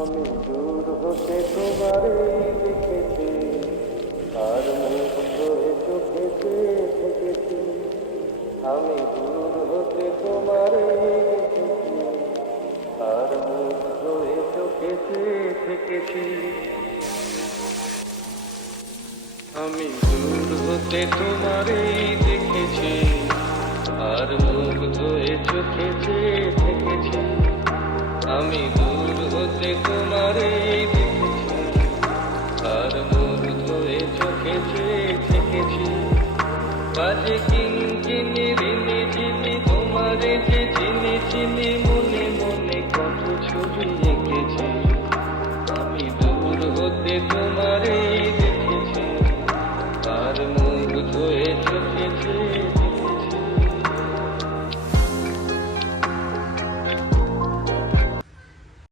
আমি দূর হতে তোমারে দেখেছি, আর মুগ্ধ হয়ে চোখেতে থেকেছি। আমি দূর হতে তোমারে দেখেছি, আর মুগ্ধ হয়ে চোখেতে থেকেছি। আমি দূর হতে তোমারে দেখেছি, আর মুগ্ধ হয়ে চোখেতে থেকেছি। আমি দূর হতে তোমারে দেখেছি, আর মুগ্ধ হয়ে চোখেতে থেকেছি। বাজে কিঞ্চিনি রিনি ঝিনি তোমারে যে চিনি চিনি, মনে মনে কত ছবি এঁকেছি। আমি দূর হতে